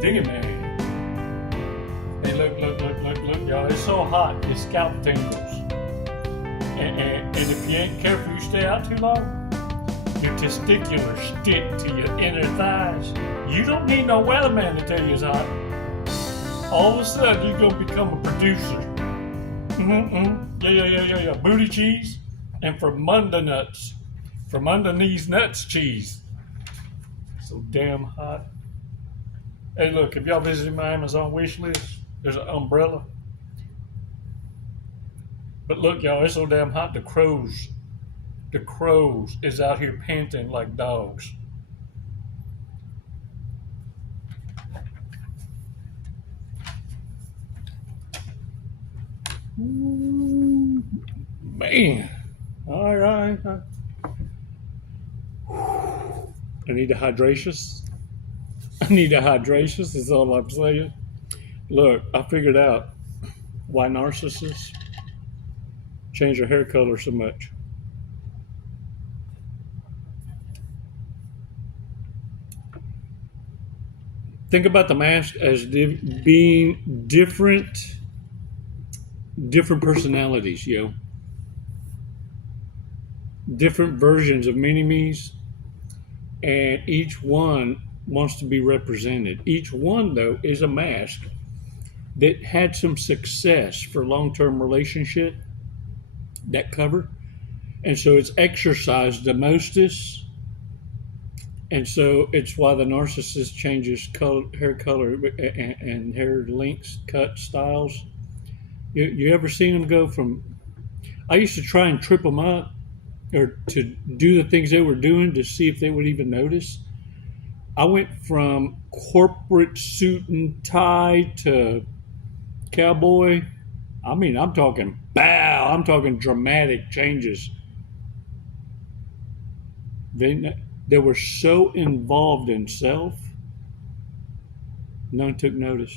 Damn, man. Hey, look, y'all. It's so hot, your scalp tingles. And if you ain't careful, you stay out too long, your testiculars stick to your inner thighs. You don't need no weatherman to tell you it's hot. All of a sudden, you're going to become a producer. Yeah. Booty cheese and from under nuts. From underneath nuts cheese. So damn hot. Hey, look, if y'all visited my Amazon wish list, there's an umbrella. But look, y'all, it's so damn hot, the crows is out here panting like dogs. Man. All right. I need a hydracious. Is all I'm saying. Look, I figured out why narcissists change their hair color so much. Think about the mask as being different personalities, different versions of mini-me's, and each one wants to be represented. Each one, though, is a mask that had some success for long-term relationship, that cover, and so it's exercised the mostest, and so it's why the narcissist changes hair color and hair lengths, cut styles. You ever seen them go from, I used to try and trip them up or to do the things they were doing to see if they would even notice. I went from corporate suit and tie to cowboy. I mean, I'm talking dramatic changes. They were so involved in self, none took notice.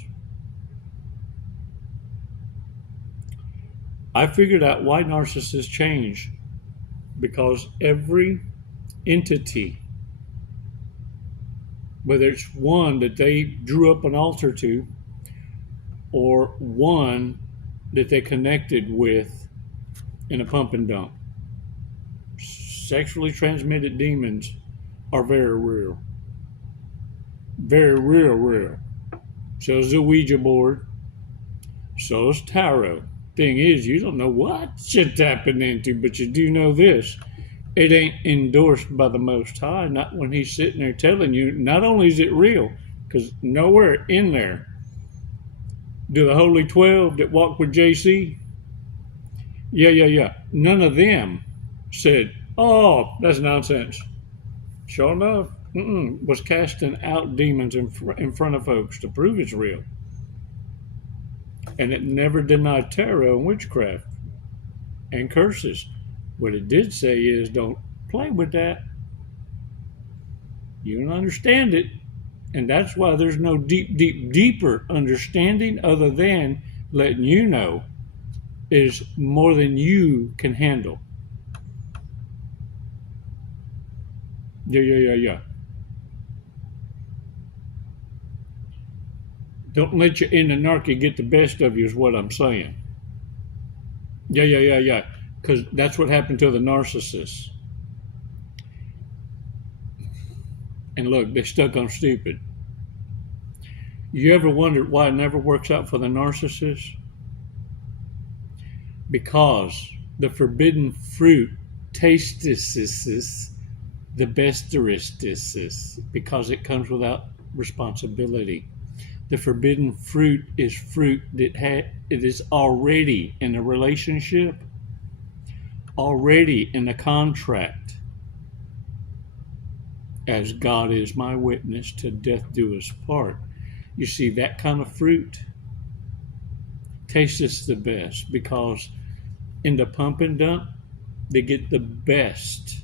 I figured out why narcissists change, because every entity, whether it's one that they drew up an altar to or one that they connected with in a pump and dump, sexually transmitted demons are very real. Very real. So is the Ouija board. So is tarot. Thing is, you don't know what you're tapping into, but you do know this. It ain't endorsed by the Most High, not when he's sitting there telling you. Not only is it real, because nowhere in there do the Holy 12 that walked with JC, none of them said, oh, that's nonsense. Sure enough, was casting out demons in front of folks to prove it's real. And it never denied tarot and witchcraft and curses. What it did say is, don't play with that. You don't understand it. And that's why there's no deeper understanding other than letting you know is more than you can handle. Yeah. Don't let your inner narky get the best of you is what I'm saying. Yeah. Because that's what happened to the narcissists. And look, they're stuck on stupid. You ever wondered why it never works out for the narcissist? Because the forbidden fruit tastes the besterest, because it comes without responsibility. The forbidden fruit is fruit that it is already in a relationship, already in a contract. As God is my witness, to death do us part. You see, that kind of fruit tastes the best, because in the pump and dump, they get the best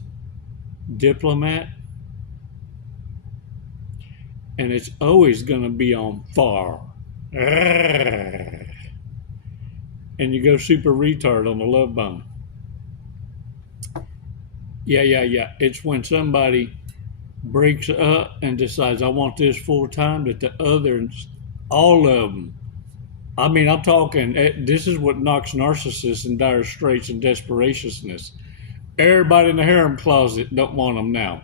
diplomat, and it's always going to be on fire. And you go super retard on the love bomb. Yeah. It's when somebody breaks up and decides, I want this full time, that the others, all of them, I mean, I'm talking, this is what knocks narcissists in dire straits and desperationishness. Everybody in the harem closet don't want them now.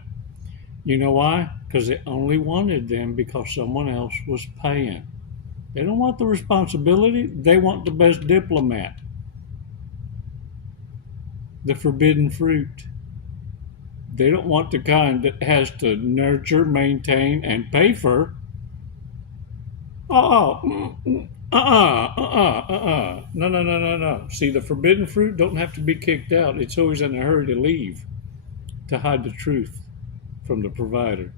You know why? Because they only wanted them because someone else was paying. They don't want the responsibility. They want the best diplomat. The forbidden fruit. They don't want the kind that has to nurture, maintain, and pay for. No. No. See, the forbidden fruit don't have to be kicked out. It's always in a hurry to leave, to hide the truth from the provider.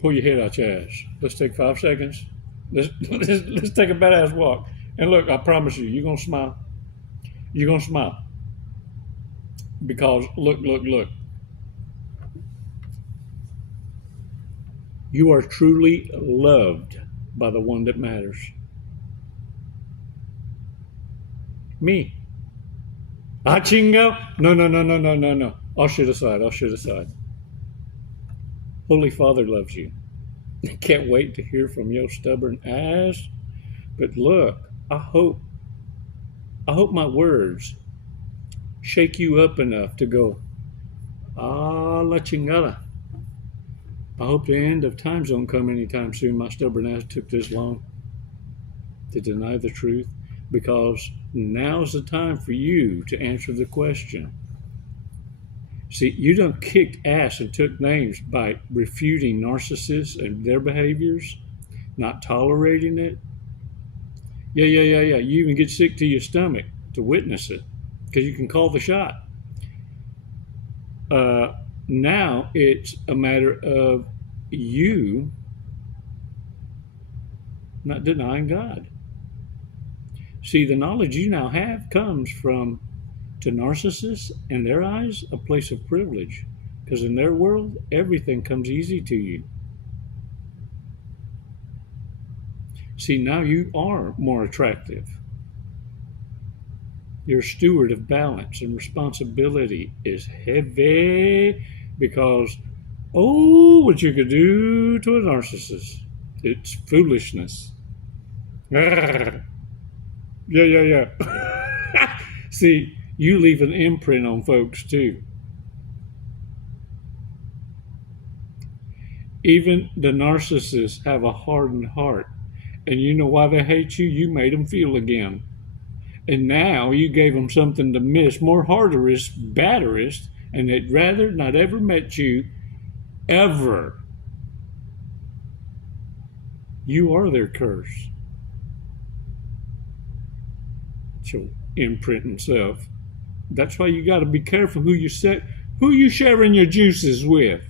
Pull your head out your ass. Let's take 5 seconds. Let's take a badass walk. And look, I promise you, you're going to smile. You're going to smile. Because look. You are truly loved by the one that matters. Me. Ah, chingo? No. I'll shit aside. Holy Father loves you. I can't wait to hear from your stubborn ass. But look, I hope my words shake you up enough to go, la chingada. I hope the end of times don't come anytime soon. My stubborn ass took this long to deny the truth, because now's the time for you to answer the question. See, you done kicked ass and took names by refuting narcissists and their behaviors, not tolerating it. Yeah. You even get sick to your stomach to witness it, because you can call the shot. Now it's a matter of you not denying God. See, the knowledge you now have comes from, to narcissists, in their eyes, a place of privilege, because in their world, everything comes easy to you. See, now you are more attractive. Your steward of balance and responsibility is heavy, because, what you could do to a narcissist. It's foolishness. Yeah. See, you leave an imprint on folks too. Even the narcissists have a hardened heart. And you know why they hate you? You made them feel again. And now you gave them something to miss, more harderest, batterest, and they'd rather not ever met you, ever. You are their curse. So imprinting self. That's why you got to be careful who you sharing your juices with.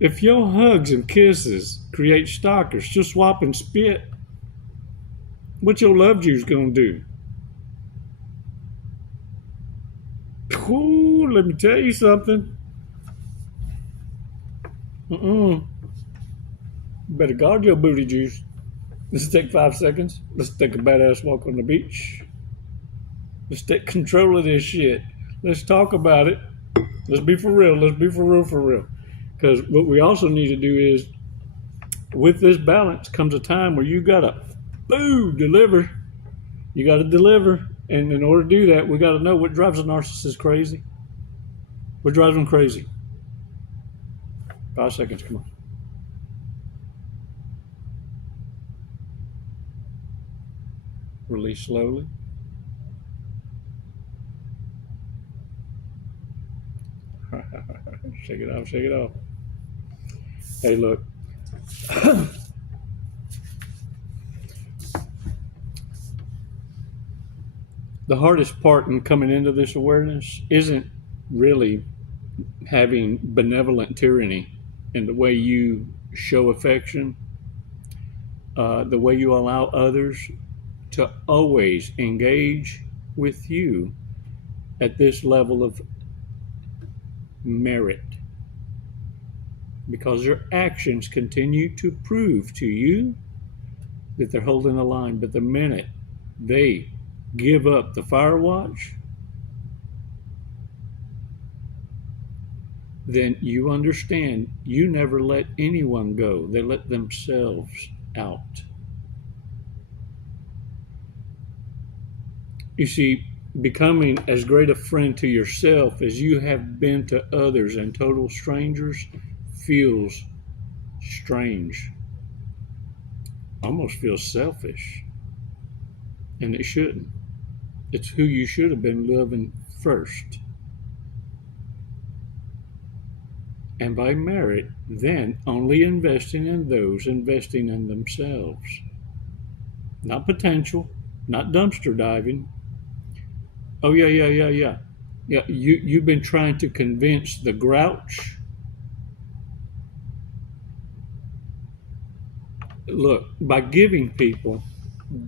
If your hugs and kisses create stalkers, just swap and spit, what your love juice gonna do? Ooh, let me tell you something. Better guard your booty juice. Let's take 5 seconds. Let's take a badass walk on the beach. Let's take control of this shit. Let's talk about it. Let's be for real. Because what we also need to do is, with this balance comes a time where you gotta, deliver. You gotta deliver. And in order to do that, we gotta know what drives a narcissist crazy. What drives them crazy? 5 seconds, come on. Release slowly. Shake it off. Hey, look. The hardest part in coming into this awareness isn't really having benevolent tyranny in the way you show affection, the way you allow others to always engage with you at this level of merit, because their actions continue to prove to you that they're holding the line. But the minute they give up the fire watch, then you understand you never let anyone go. They let themselves out. You see, becoming as great a friend to yourself as you have been to others and total strangers feels strange. Almost feels selfish. And it shouldn't. It's who you should have been loving first. And by merit, then only investing in those investing in themselves. Not potential, not dumpster diving. Oh, yeah. Yeah, you've been trying to convince the grouch. Look, by giving people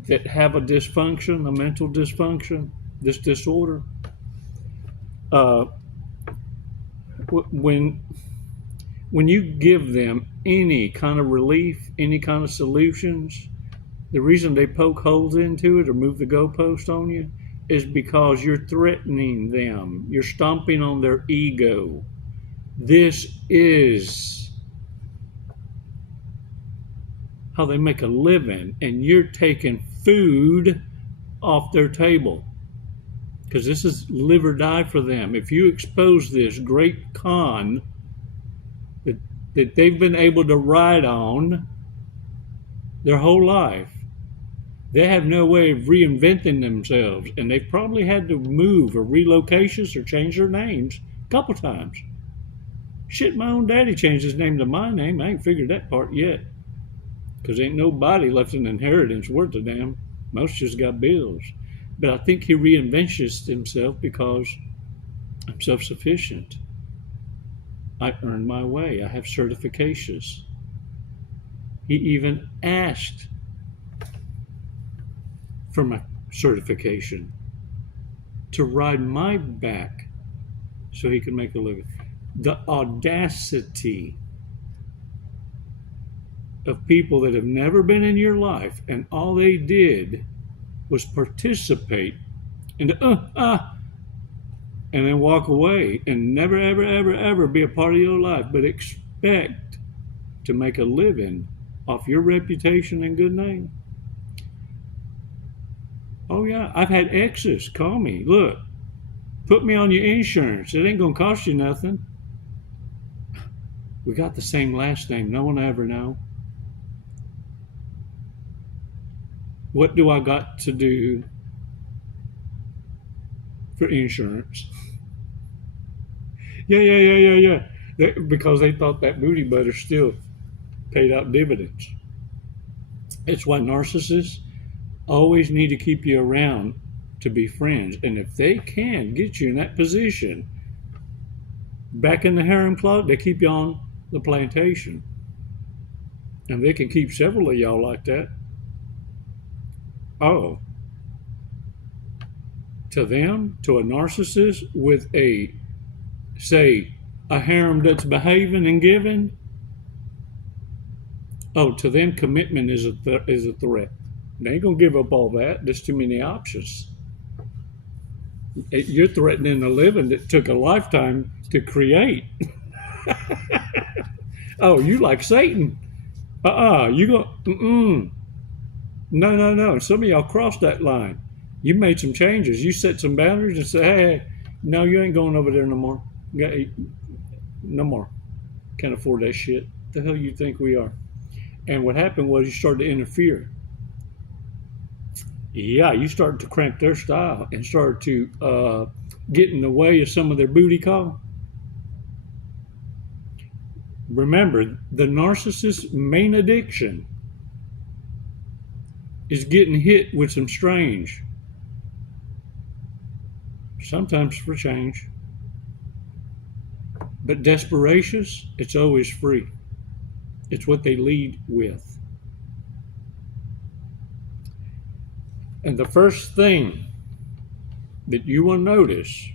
that have a dysfunction, a mental dysfunction, this disorder, when you give them any kind of relief, any kind of solutions, the reason they poke holes into it or move the goalpost on you is because you're threatening them. You're stomping on their ego. This is how they make a living, and you're taking food off their table because this is live or die for them. If you expose this great con that they've been able to ride on their whole life, they have no way of reinventing themselves, and they've probably had to move or relocations or change their names a couple times. Shit, my own daddy changed his name to my name. I ain't figured that part yet, because ain't nobody left an inheritance worth a damn. Most just got bills. But I think he reinvents himself because I'm self-sufficient. I earned my way. I have certifications. He even asked for my certification to ride my back so he could make a living. The audacity of people that have never been in your life and all they did was participate and and then walk away and never, ever be a part of your life, but expect to make a living off your reputation and good name. Oh yeah, I've had exes call me, look, put me on your insurance. It ain't gonna cost you nothing. We got the same last name. No one ever know. What do I got to do for insurance? Yeah. Because they thought that booty butter still paid out dividends. It's why narcissists always need to keep you around to be friends. And if they can get you in that position, back in the harem club, they keep you on the plantation. And they can keep several of y'all like that. Oh, to them, to a narcissist with a harem that's behaving and giving, to them commitment is a threat. They ain't gonna give up all that. There's too many options. You're threatening a living that took a lifetime to create. Oh, you like Satan? You go. No. Some of y'all crossed that line. You made some changes. You set some boundaries and said, hey, no, you ain't going over there no more. No more. Can't afford that shit. The hell you think we are? And what happened was you started to interfere. Yeah, you started to cramp their style and started to get in the way of some of their booty call. Remember, the narcissist's main addiction is getting hit with some strange, sometimes for change, but desperations, it's always free. It's what they lead with. And the first thing that you will notice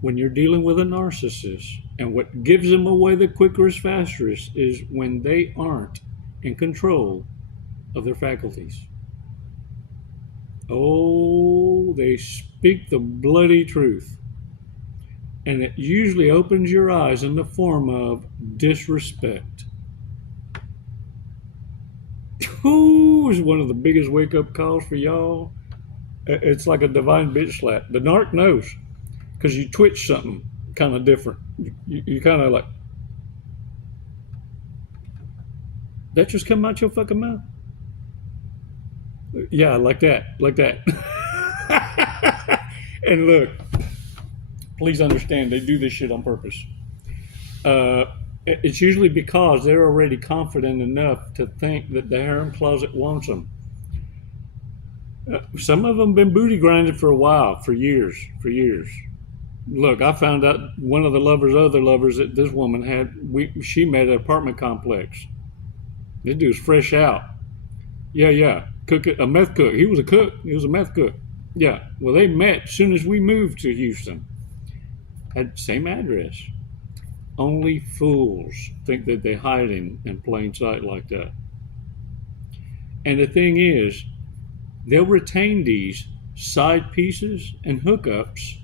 when you're dealing with a narcissist, and what gives them away the quickest, fastest, is when they aren't in control of their faculties. Oh, they speak the bloody truth. And it usually opens your eyes in the form of disrespect. Ooh, is one of the biggest wake-up calls for y'all. It's like a divine bitch slap. The narc knows because you twitch something kind of different. You kind of like, that just come out your fucking mouth? Yeah, like that. And look, please understand, they do this shit on purpose. It's usually because they're already confident enough to think that the harem closet wants them. Some of them been booty grinded for a while, for years. Look, I found out one of the other lovers that this woman had, she met at an apartment complex. This dude's fresh out. Yeah. A meth cook. He was a cook. He was a meth cook. Yeah. Well, they met as soon as we moved to Houston. Had the same address. Only fools think that they hide in plain sight like that. And the thing is, they'll retain these side pieces and hookups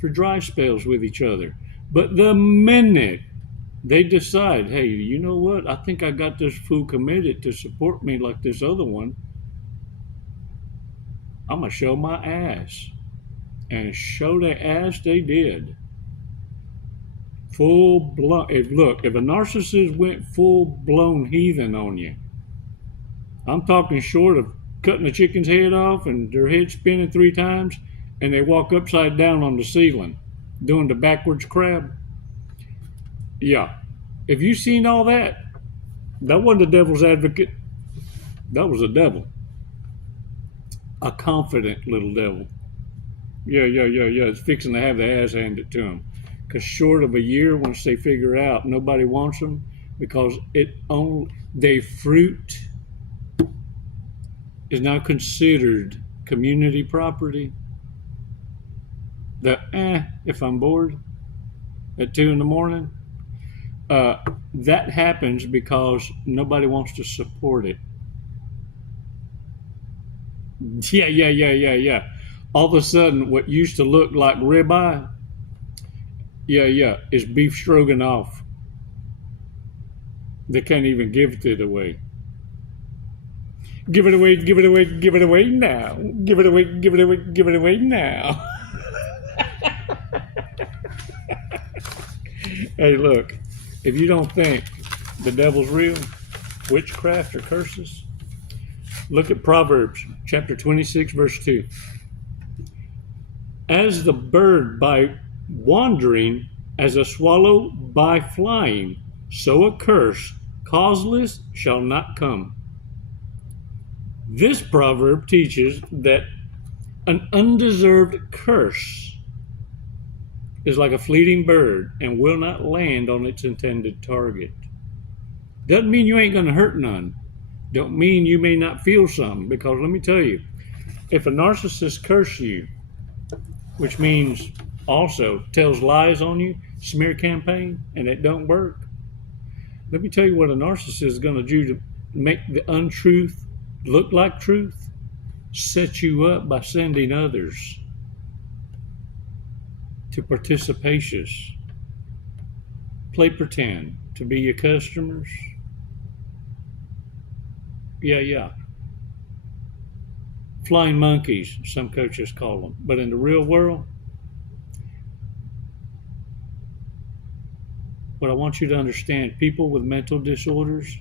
for dry spells with each other. But the minute they decide, hey, you know what? I think I got this fool committed to support me like this other one. I'm going to show my ass. And show the ass they did. Full blown. If a narcissist went full blown heathen on you, I'm talking short of cutting a chicken's head off and their head spinning 3 times and they walk upside down on the ceiling doing the backwards crab. Yeah. If you seen all that, that wasn't the devil's advocate. That was the devil. A confident little devil. Yeah. It's fixing to have the ass handed to him. Because short of a year, once they figure out nobody wants them, because their fruit is now considered community property. If I'm bored at 2 a.m, that happens because nobody wants to support it. Yeah. All of a sudden, what used to look like ribeye, is beef stroganoff. They can't even give it away. Give it away now. Give it away now. Hey, look, if you don't think the devil's real, witchcraft or curses, look at Proverbs chapter 26, verse 2. As the bird by wandering, as a swallow by flying, so a curse causeless shall not come. This proverb teaches that an undeserved curse is like a fleeting bird and will not land on its intended target. Doesn't mean you ain't going to hurt none. Don't mean you may not feel something, because let me tell you, if a narcissist curses you, which means also tells lies on you, smear campaign, and it don't work, let me tell you what a narcissist is going to do to make the untruth look like truth. Set you up by sending others to participations. Play pretend to be your customers. Yeah. Flying monkeys, some coaches call them. But in the real world, what I want you to understand, people with mental disorders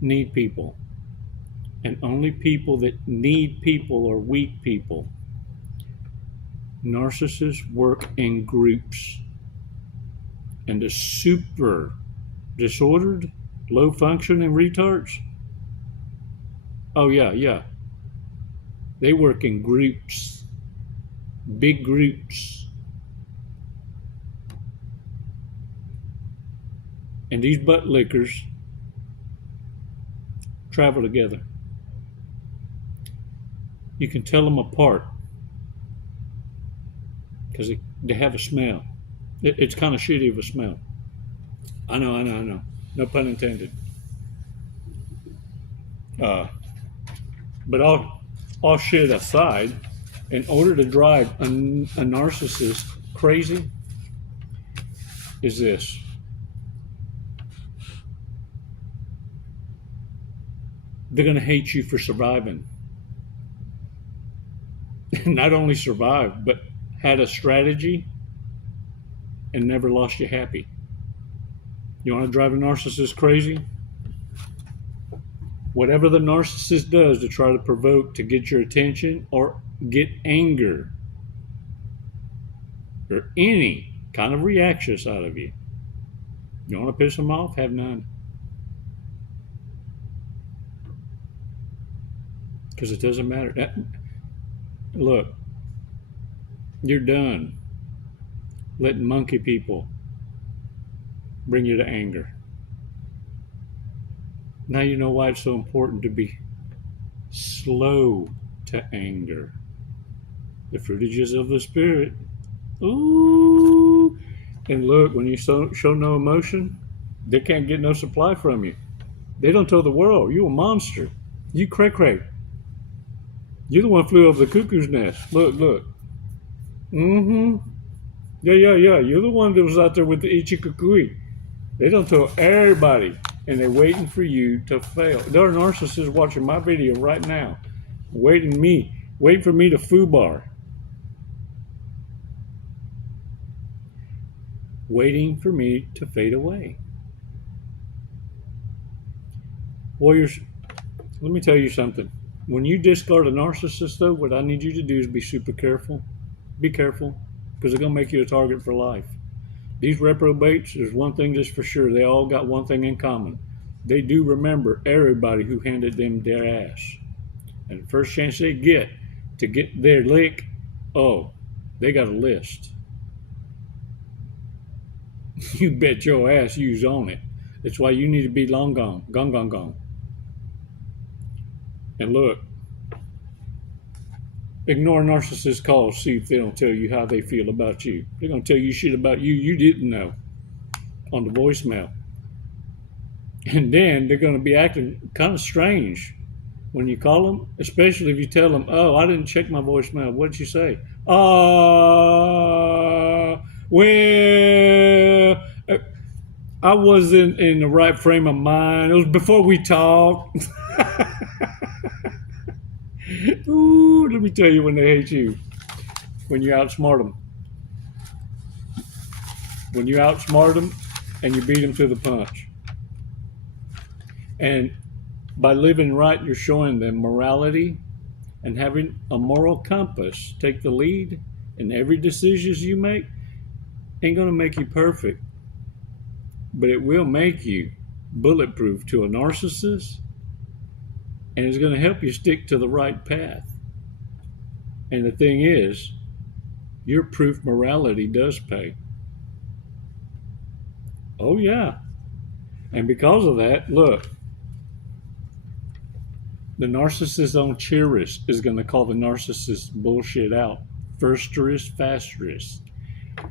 need people. And only people that need people are weak people. Narcissists work in groups. And the super disordered, low functioning retards, oh yeah. They work in groups, big groups. And these butt lickers travel together. You can tell them apart because they have a smell. It's kind of shitty of a smell. I know. No pun intended. But all shit aside, in order to drive a narcissist crazy is this. They're going to hate you for surviving. Not only survived, but had a strategy and never lost you happy. You want to drive a narcissist crazy? Whatever the narcissist does to try to provoke, to get your attention or get anger or any kind of reactions out of you. You want to piss them off? Have none. Because it doesn't matter. Look, you're done letting monkey people bring you to anger. Now you know why it's so important to be slow to anger. The fruitages of the Spirit. Ooh. And look, when you show no emotion, they can't get no supply from you. They don't tell the world, you a monster. You cray-cray. You're the one who flew over the cuckoo's nest. Look. Mm-hmm. Yeah. You're the one that was out there with the ichikukui. They don't tell everybody, and they're waiting for you to fail. There are narcissists watching my video right now, waiting for me to foobar. Waiting for me to fade away. Warriors, let me tell you something. When you discard a narcissist, though, what I need you to do is be super careful. Be careful, because they're going to make you a target for life. These reprobates, there's one thing that's for sure. They all got one thing in common. They do remember everybody who handed them their ass. And the first chance they get to get their lick, they got a list. You bet your ass you's on it. That's why you need to be long gone. Gone. And look, ignore narcissist calls, see if they don't tell you how they feel about you. They're going to tell you shit about you didn't know on the voicemail. And then they're going to be acting kind of strange when you call them, especially if you tell them, I didn't check my voicemail. What did you say? Well, I wasn't in the right frame of mind. It was before we talked. Ooh, let me tell you when they hate you. When you outsmart them. When you outsmart them and you beat them to the punch. And by living right, you're showing them morality and having a moral compass. Take the lead in every decision you make. Ain't going to make you perfect, but it will make you bulletproof to a narcissist, and it's going to help you stick to the right path. And the thing is, your proof morality does pay. Oh yeah. And because of that, look, the narcissist's own cheerist is going to call the narcissist bullshit out. Firsterist, fasterist.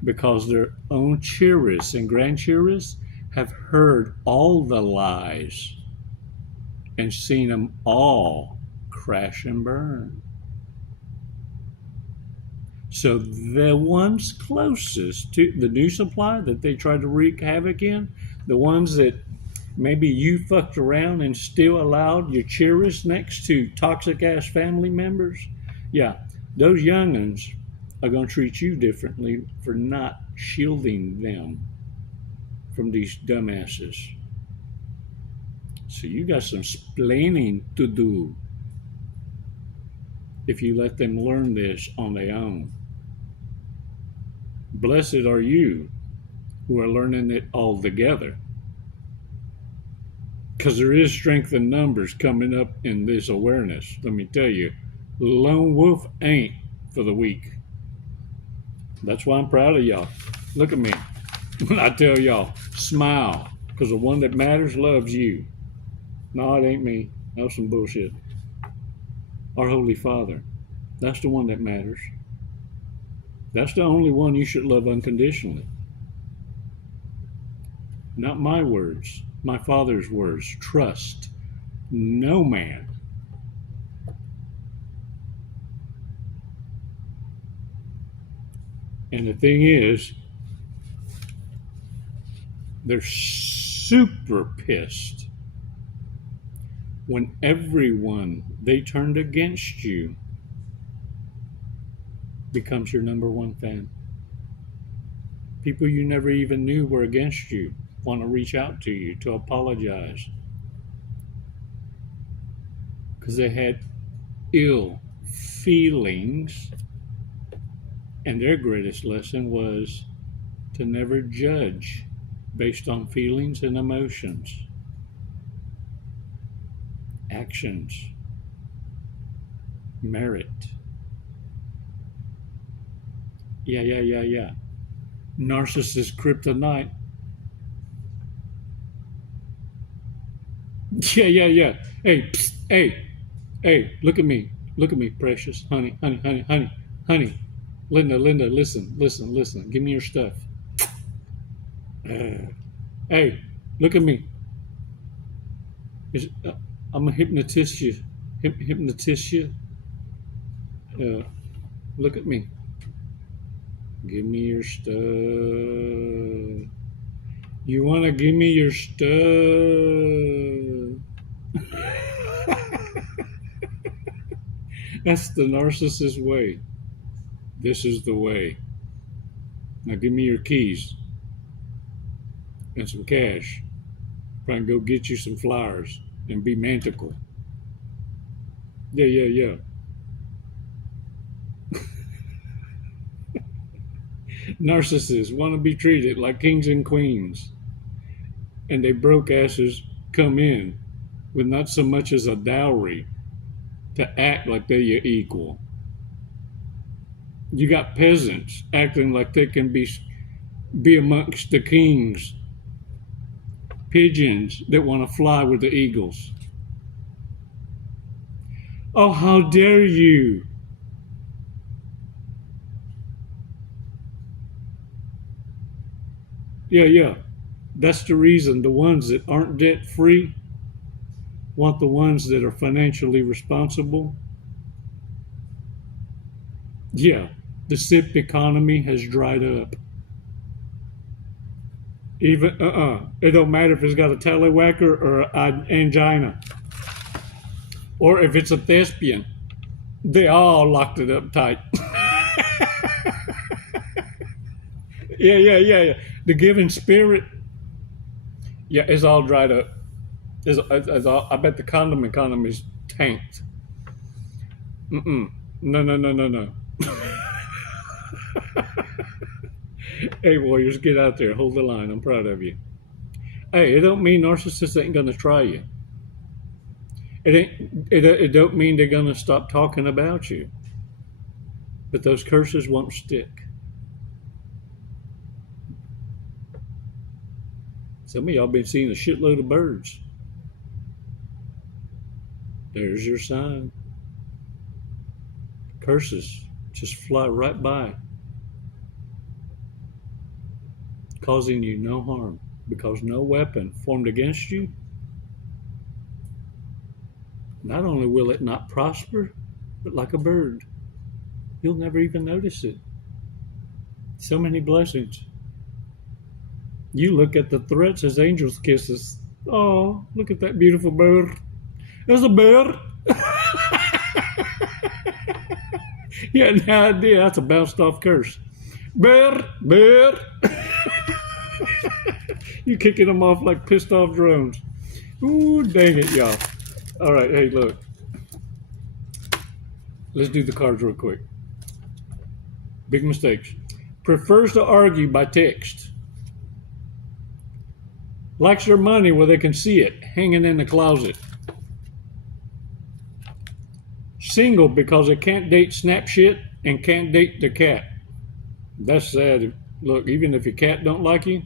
Because their own cheerists and grand cheerists have heard all the lies and seen them all crash and burn. So the ones closest to the new supply that they tried to wreak havoc in, the ones that maybe you fucked around and still allowed your cheerists next to toxic ass family members, yeah, those young'uns are going to treat you differently for not shielding them from these dumbasses. So you got some splaining to do if you let them learn this on their own. Blessed are you who are learning it all together. Because there is strength in numbers coming up in this awareness. Let me tell you, lone wolf ain't for the weak. That's why I'm proud of y'all. Look at me. When I tell y'all, smile, because the one that matters loves you. No, it ain't me. That was some bullshit. Our Holy Father. That's the one that matters. That's the only one you should love unconditionally. Not my words, my Father's words. Trust no man. And the thing is, they're super pissed when everyone they turned against you becomes your number one fan. People you never even knew were against you want to reach out to you to apologize because they had ill feelings, and their greatest lesson was to never judge based on feelings and emotions. Actions, merit. Yeah. Narcissist kryptonite. Yeah. Hey, psst, hey, look at me, precious, honey. Linda, listen. Give me your stuff. Hey, look at me. I'm gonna hypnotize you. Look at me. Give me your stuff. You want to give me your stuff? That's the narcissist way. This is the way. Now give me your keys and some cash. Try and go get you some flowers and be mantical. Yeah. Narcissists want to be treated like kings and queens, and they broke asses come in with not so much as a dowry to act like they're your equal. You got peasants acting like they can be amongst the kings, pigeons that want to fly with the eagles. Oh, how dare you! Yeah. That's the reason the ones that aren't debt free want the ones that are financially responsible. Yeah, the SIP economy has dried up. Even it don't matter if it's got a tallywhacker or an angina, or if it's a thespian. They all locked it up tight. Yeah. The giving spirit, yeah, it's all dried up. It's all, I bet the condom economy's tanked. No. Hey, warriors, get out there. Hold the line. I'm proud of you. Hey, it don't mean narcissists ain't gonna try you. It don't mean they're gonna stop talking about you. But those curses won't stick. Some of y'all been seeing a shitload of birds. There's your sign. Curses just fly right by, causing you no harm, because no weapon formed against you, not only will it not prosper, but like a bird, you'll never even notice it. So many blessings. You look at the threats as angels' kisses. Oh, look at that beautiful bird. There's a bird. Yeah, no idea. That's a bounced off curse. Bird. You kicking them off like pissed off drones. Ooh, dang it, y'all. All right, hey, look. Let's do the cards real quick. Big mistakes. Prefers to argue by text. Likes their money where they can see it, hanging in the closet. Single because they can't date snap shit and can't date the cat. That's sad. Look, even if your cat don't like you,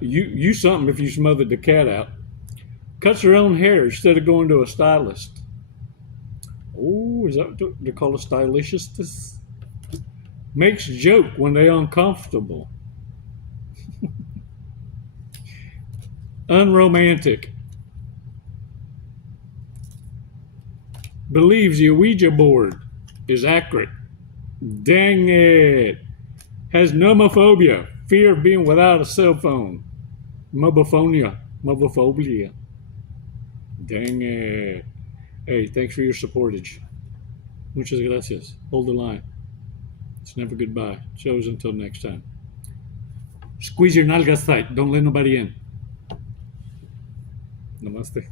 you something if you smothered the cat out. Cuts her own hair instead of going to a stylist. Oh, is that what they call a stylist? Makes joke when they're uncomfortable. Unromantic. Believes the Ouija board is accurate Dang it. Has nomophobia, fear of being without a cell phone. Mobophobia. Mobophobia. Dang it. Hey, thanks for your supportage. Muchas gracias. Hold the line. It's never goodbye. Shows until next time. Squeeze your nalgas tight. Don't let nobody in. Namaste.